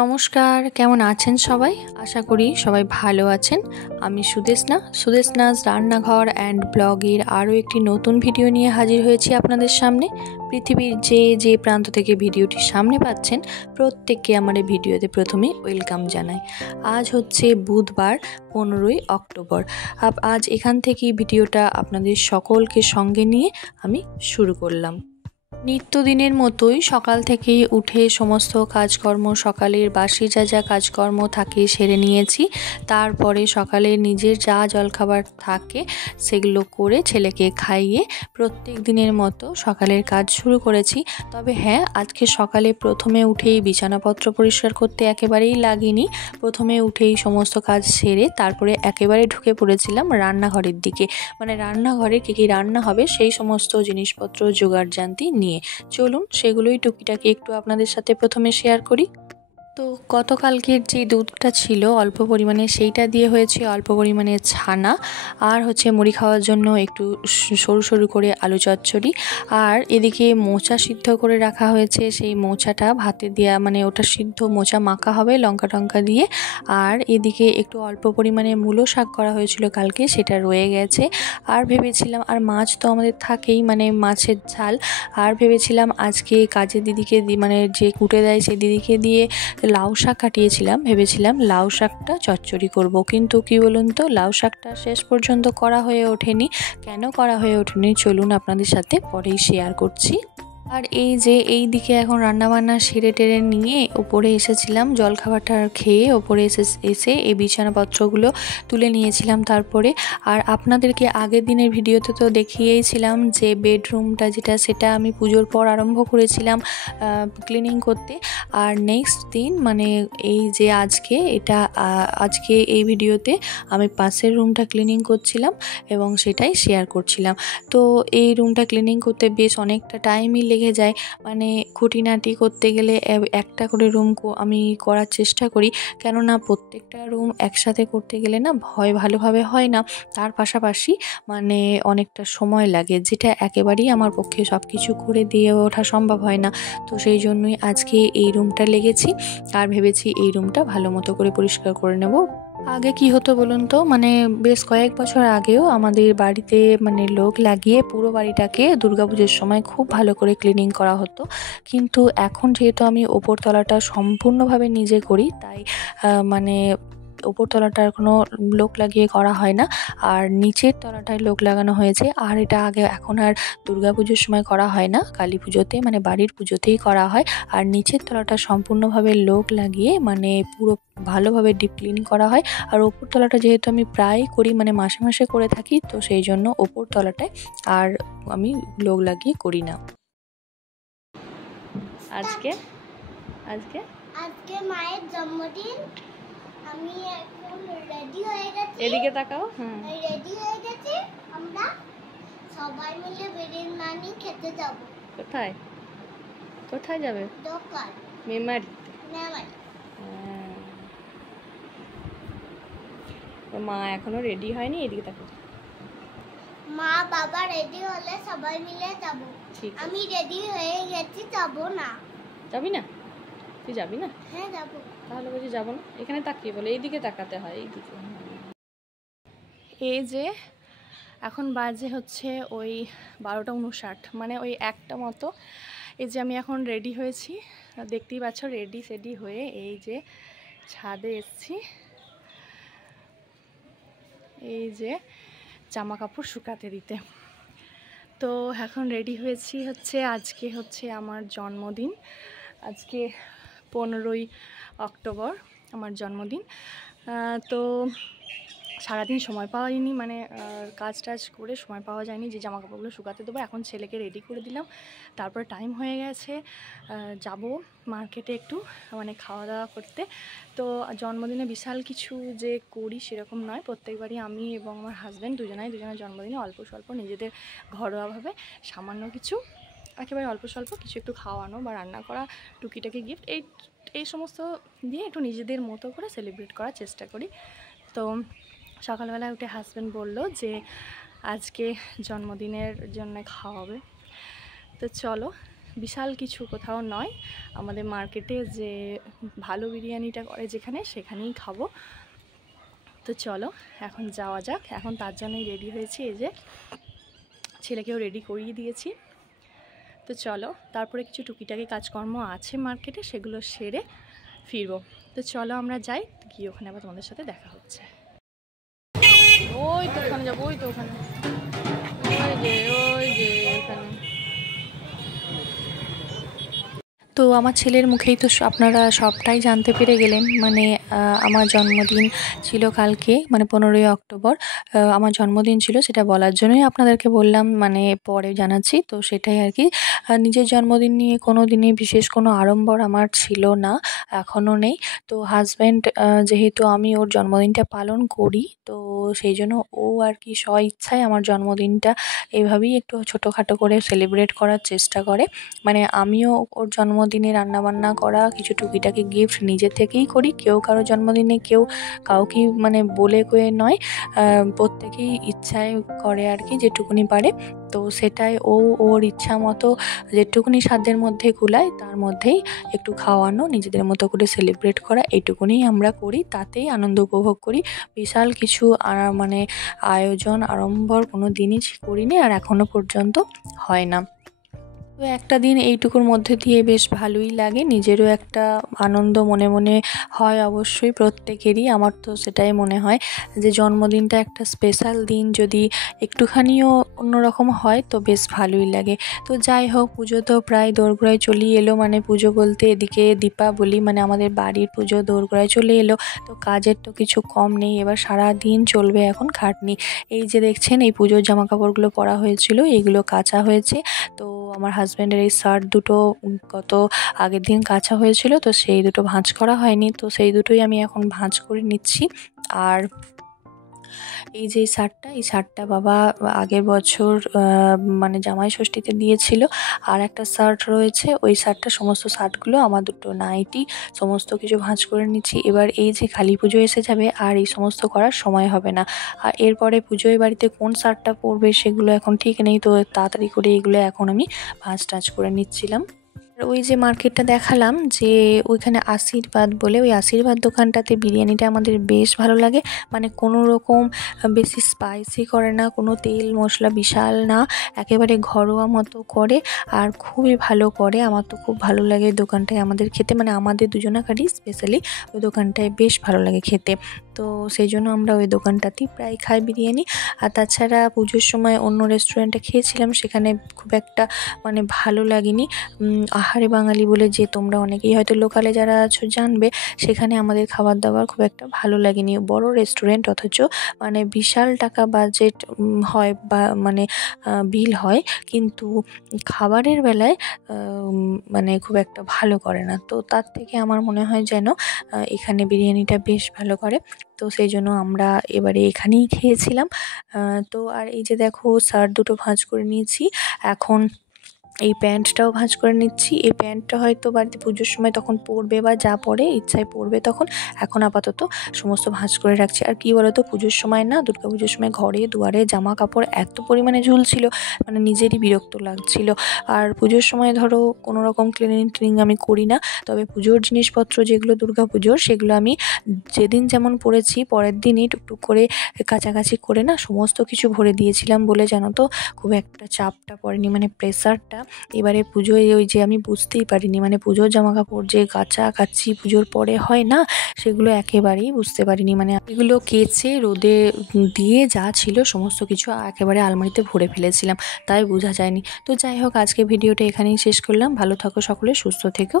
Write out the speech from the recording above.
নমস্কার, কেমন আছেন সবাই? আশা করি সবাই ভালো আছেন। আমি সুদেশনাজ রান্নাঘর অ্যান্ড ব্লগের আরও একটি নতুন ভিডিও নিয়ে হাজির হয়েছি আপনাদের সামনে। পৃথিবীর যে প্রান্ত থেকে ভিডিওটি সামনে পাচ্ছেন প্রত্যেককে আমার এই ভিডিওতে প্রথমে ওয়েলকাম জানাই। আজ হচ্ছে বুধবার 15ই অক্টোবর। আজ এখান থেকেই ভিডিওটা আপনাদের সকলকে সঙ্গে নিয়ে আমি শুরু করলাম। নিত্যদিনের মতোই সকাল থেকেই উঠে সমস্ত কাজকর্ম, সকালের বাসি যা কাজকর্ম থাকে সেরে নিয়েছি। তারপরে সকালে নিজের যা জলখাবার থাকে সেগুলো করে ছেলেকে খাইয়ে প্রত্যেক দিনের মতো সকালের কাজ শুরু করেছি। তবে হ্যাঁ, আজকে সকালে প্রথমে উঠেই বিছানাপত্র পরিষ্কার করতে একেবারেই লাগিনি। প্রথমে উঠেই সমস্ত কাজ সেরে তারপরে একেবারে ঢুকে পড়েছিলাম রান্নাঘরের দিকে। মানে রান্নাঘরে কী রান্না হবে সেই সমস্ত জিনিসপত্র জোগাড়জান্তি নিয়ে। চলুন সেগুলোই টুকিটাকি একটু আপনাদের সাথে প্রথমে শেয়ার করি। তো গতকালকের যে দুধটা ছিল অল্প পরিমাণে, সেইটা দিয়ে হয়েছে অল্প পরিমাণে ছানা, আর হচ্ছে মুড়ি খাওয়ার জন্য একটু সরু সরু করে আলু চচ্চড়ি, আর এদিকে মোচা সিদ্ধ করে রাখা হয়েছে। সেই মোচাটা ভাতে দেওয়া, মানে ওটা সিদ্ধ মোচা মাখা হবে লঙ্কা টঙ্কা দিয়ে। আর এদিকে একটু অল্প পরিমাণে মূলো শাক করা হয়েছিল কালকে, সেটা রয়ে গেছে। আর ভেবেছিলাম, আর মাছ তো আমাদের থাকেই, মানে মাছের ঝাল। আর ভেবেছিলাম আজকে কাজের দিদিকে মানে যে কুটে দেয় সেই দিদিকে দিয়ে লাউ শাক কাটিয়েছিলাম, ভেবেছিলাম লাউ শাকটা চচ্চড়ি করব। কিন্তু কি বলুন তো, লাউ শাকটা শেষ পর্যন্ত করা হয়ে ওঠেনি। কেন করা হয়ে ওঠেনি চলুন আপনাদের সাথে পরেই শেয়ার করছি। আর এই দিকে এখন রান্নাবান্না সেরে টেরে নিয়ে ওপরে এসেছিলাম, জলখাবারটা খেয়ে ওপরে এসে এই বিছানাপত্রগুলো তুলে নিয়েছিলাম তারপরে। আর আপনাদেরকে আগের দিনের ভিডিওতে তো দেখিয়েছিলাম যে বেডরুমটা যেটা, সেটা আমি পুজোর পর আরম্ভ করেছিলাম ক্লিনিং করতে। আর নেক্সট দিন মানে আজকে এই ভিডিওতে আমি পাশের রুমটা ক্লিনিং করছিলাম এবং সেটাই শেয়ার করছিলাম। তো এই রুমটা ক্লিনিং করতে বেশ অনেকটা টাইমই লেগে যায়। মানে খুঁটিনাটি করতে গেলে একটা করে রুম আমি করার চেষ্টা করি, কেননা প্রত্যেকটা রুম একসাথে করতে গেলে না ভালোভাবে হয় না। তার পাশাপাশি মানে অনেকটা সময় লাগে, যেটা একেবারেই আমার পক্ষে সব কিছু করে দিয়ে ওঠা সম্ভব হয় না। তো সেই জন্যই আজকে এই রুমটা লেগেছি আর ভেবেছি এই রুমটা ভালো মতো করে পরিষ্কার করে নেব। আগে কি হতো বলুন তো, মানে বেশ কয়েক বছর আগেও আমাদের বাড়িতে মানে লোক লাগিয়ে পুরো বাড়িটাকে দুর্গাপুজোর সময় খুব ভালো করে ক্লিনিং করা হতো। কিন্তু এখন যেহেতু আমি ওপরতলাটা সম্পূর্ণভাবে নিজে করি, তাই মানে ওপরতলাটা কোনো লোক লাগিয়ে করা হয় না, আর নিচের তলাটায় লোক লাগানো হয়েছে। আর এটা এখন আর দুর্গাপুজোর সময় করা হয় না, কালী পুজোতে মানে বাড়ির পুজোতেই করা হয়। আর নিচের তলাটা সম্পূর্ণভাবে লোক লাগিয়ে মানে পুরো ভালোভাবে ডিপ ক্লিন করা হয়। আর ওপরতলাটা যেহেতু আমি প্রায় করি, মানে মাসে মাসে করে থাকি, তো সেই জন্য ওপরতলাটায় আর আমি লোক লাগিয়ে করি না। আজকে আজকে আজকে মায়ের জন্মদিন। আমি এখন রেডি হয়ে গেছি। এদিকে তাকাও। রেডি হয়ে গেছি। আমরা সবাই মিলে বিরিয়ানি খেতে যাব। কোথায় কোথায় যাবে? দোকান মেমারিতে। মা এখনো রেডি হয়নি, এদিকে তাকাও। মা বাবা রেডি হলে সবাই মিলে যাব। আমি রেডি হয়ে গেছি, যাব না। যাবি না? তুই যাবি না? হ্যাঁ যাব। তাহলে বলছি যাবো না, এখানে তাকিয়ে বলে এইদিকে তাকাতে হয়, এইদিকে। এই যে এখন বাজে হচ্ছে ওই 12:59, মানে ওই 1টা মতো। এই যে আমি এখন রেডি হয়েছি, দেখতেই পাচ্ছ, রেডি হয়ে এই যে ছাদে এসছি। এই যে জামা কাপড় শুকাতে দিতে। তো এখন রেডি হয়েছি, আজকে হচ্ছে আমার জন্মদিন। আজকে 15ই অক্টোবর আমার জন্মদিন। তো সারাদিন সময় পাওয়া যায়নি, মানে কাজ টাজ করে সময় পাওয়া যায়নি যে জামা কাপড়গুলো শুকাতে দেবো। এখন ছেলেকে রেডি করে দিলাম, তারপরে টাইম হয়ে গেছে, যাব মার্কেটে একটু মানে খাওয়া দাওয়া করতে। তো জন্মদিনে বিশাল কিছু যে করি সেরকম নয়, প্রত্যেকবারই আমি এবং আমার হাজব্যান্ড দুজনের জন্মদিনে অল্প স্বল্প নিজেদের ঘরোয়াভাবে সামান্য কিছু, একেবারে অল্প স্বল্প কিছু একটু খাওয়ানো বা রান্না করা, টুকিটাকি গিফট, এই সমস্ত দিয়ে একটু নিজেদের মতো করে সেলিব্রেট করার চেষ্টা করি। তো সকালবেলায় উঠে হাজব্যান্ড বলল যে আজকে জন্মদিনের জন্য খাওয়াবে। তো চলো বিশাল কিছু কোথাও নয়, আমাদের মার্কেটে যে ভালো বিরিয়ানিটা করে যেখানে, সেখানেই খাবো। তো চলো এখন যাওয়া যাক। এখন তার জন্যই রেডি হয়েছি, এই যে ছেলেকেও রেডি করিয়ে দিয়েছি। তো চলো, তারপরে কিছু টুকিটাকি কাজকর্ম আছে মার্কেটে, সেগুলো সেরে ফিরবো। তো চলো আমরা যাই, গিয়ে ওখানে আবার তোমাদের সাথে দেখা হচ্ছে। ওই তো ওখানে যাবো, ওই তো ওখানে, ওই যে ওখানে। তো আমার ছেলের মুখেই তো আপনারা সবটাই জানতে পেরে গেলেন। মানে আমার জন্মদিন ছিল কালকে, মানে 15ই অক্টোবর আমার জন্মদিন ছিল, সেটা বলার জন্যই আপনাদেরকে বললাম, মানে পরে জানাচ্ছি। তো সেটাই আর কি, নিজের জন্মদিন নিয়ে কোনো দিনই বিশেষ কোনো আড়ম্বর আমার ছিল না, এখনও নেই। তো হাজব্যান্ড যেহেতু আমি ওর জন্মদিনটা পালন করি, তো সেই জন্য ও আর কি স্ব ইচ্ছায় আমার জন্মদিনটা এভাবেই একটু ছোটোখাটো করে সেলিব্রেট করার চেষ্টা করে। মানে আমিও ওর জন্মদিনে রান্নাবান্না করা, কিছু টুকিটাকি গিফট নিজে থেকেই করি। কেউ কারো জন্মদিনে কেউ কাউকেই মানে বলে কয়ে নয়, প্রত্যেকেই ইচ্ছায় করে আর কি, যেটুকুনি পারে। তো সেটাই ওর ইচ্ছা মতো যেটুকুনি সাধ্যের মধ্যে কুলায়, তার মধ্যেই একটু খাওয়ানো, নিজেদের মতো করে সেলিব্রেট করা, এইটুকুনি আমরা করি, তাতেই আনন্দ উপভোগ করি। বিশাল কিছু মানে আয়োজন আড়ম্বর কোনো দিনই করিনি, আর এখনও পর্যন্ত হয় না। তো একটা দিন এইটুকুর মধ্যে দিয়ে বেশ ভালোই লাগে, নিজেরও একটা আনন্দ মনে মনে হয় অবশ্যই, প্রত্যেকেরই। আমার তো সেটাই মনে হয় যে জন্মদিনটা একটা স্পেশাল দিন, যদি একটুখানিও অন্যরকম হয় তো বেশ ভালোই লাগে। তো যাই হোক, পুজো তো প্রায় দোরগোড়ায় চলেই এলো। মানে পুজো বলতে এদিকে দীপাবলি, মানে আমাদের বাড়ির পুজো দোরগোড়ায় চলে এলো। তো কাজের তো কিছু কম নেই, এবার সারা দিন চলবে এখন খাটনি। এই যে দেখছেন, এই পুজোর জামাকাপড়গুলো পরা হয়েছিল, এইগুলো কাচা হয়েছে। তো আমার হাজব্যান্ডের এই শার্ট দুটো গত আগের দিন কাচা হয়েছিল, তো সেই দুটো ভাঁজ করা হয়নি, তো সেই দুটোই আমি এখন ভাঁজ করে নিচ্ছি। আর এই যে এই শার্টটা বাবা আগের বছর মানে জামাই ষষ্ঠীতে দিয়েছিল। আর একটা শার্ট রয়েছে, ওই শার্টটা, সমস্ত শার্টগুলো আমার দুটো নাইটি, সমস্ত কিছু ভাঁজ করে নিচ্ছি। এবার এই যে কালী পুজো এসে যাবে, আর এই সমস্ত করার সময় হবে না। আর এরপরে পুজোয় বাড়িতে কোন শার্টটা পরবে সেগুলো এখন ঠিক নেই, তো তাড়াতাড়ি করে এইগুলো এখন আমি ভাঁজ টাজ করে নিচ্ছিলাম। ওই যে মার্কেটটা দেখালাম, যে ওইখানে আশীর্বাদ বলে, ওই আশীর্বাদ দোকানটাতে বিরিয়ানিটা আমাদের বেশ ভালো লাগে। মানে কোনো রকম বেশি স্পাইসি করে না, কোনো তেল মশলা বিশাল না, একেবারে ঘরোয়া মতো করে, আর খুবই ভালো করে। আমার তো খুব ভালো লাগে ওই দোকানটায় আমাদের খেতে, মানে আমাদের দুজনাকারই স্পেশালি ওই দোকানটায় বেশ ভালো লাগে খেতে। তো সেই জন্য আমরা ওই দোকানটাতেই প্রায় খাই বিরিয়ানি। আর তাছাড়া পুজোর সময় অন্য রেস্টুরেন্টে খেয়েছিলাম, সেখানে খুব একটা মানে ভালো লাগেনি। আহারে বাঙালি বলে, যে তোমরা অনেকেই হয়তো লোকালে যারা আছো জানবে, সেখানে আমাদের খাবার দাবার খুব একটা ভালো লাগেনি। বড় রেস্টুরেন্ট, অথচ মানে বিশাল টাকা বাজেট হয়, বা মানে বিল হয়, কিন্তু খাবারের বেলায় মানে খুব একটা ভালো করে না। তো তার থেকে আমার মনে হয় যেন এখানে বিরিয়ানিটা বেশ ভালো করে। তো সেই জন্য আমরা এবারে এখানেই খেয়েছিলাম। তো আর এই যে দেখো, শার্ট দুটো ভাঁজ করে নিয়েছি, এখন এই প্যান্টটাও ভাঁজ করে নিচ্ছি। এই প্যান্টটা হয়তো বাড়িতে পুজোর সময় তখন পরবে, বা যা পরে ইচ্ছায় পরবে তখন। এখন আপাতত সমস্ত ভাঁজ করে রাখছি। আর কি বলতো, পুজোর সময় না, দুর্গা পুজোর সময় ঘরে দুয়ারে জামা কাপড় এত পরিমাণে ঝুলছিল, মানে নিজেরই বিরক্ত লাগছিল। আর পুজোর সময় ধরো কোনো রকম ক্লিনিং আমি করি না, তবে পুজোর জিনিসপত্র যেগুলো দুর্গা পুজোর, সেগুলো আমি যেদিন যেমন পরেছি পরের দিনই টুকটুক করে কাছাকাছি করে না সমস্ত কিছু ভরে দিয়েছিলাম, বলে জানো তো খুব একটা চাপটা পড়েনি, মানে প্রেসারটা এবারে পুজোয় ওই যে আমি বুঝতেই পারিনি, মানে পুজোর জামাকাপড় যে কাছাকাছি পুজোর পরে হয় না, সেগুলো একেবারেই বুঝতে পারিনি। মানে এগুলো কেচে রোদে দিয়ে যা ছিল সমস্ত কিছু একেবারে আলমারিতে ভরে ফেলেছিলাম, তাই বোঝা যায়নি। তো যাই হোক, আজকে ভিডিওটা এখানেই শেষ করলাম। ভালো থাকো সকলে, সুস্থ থেকো।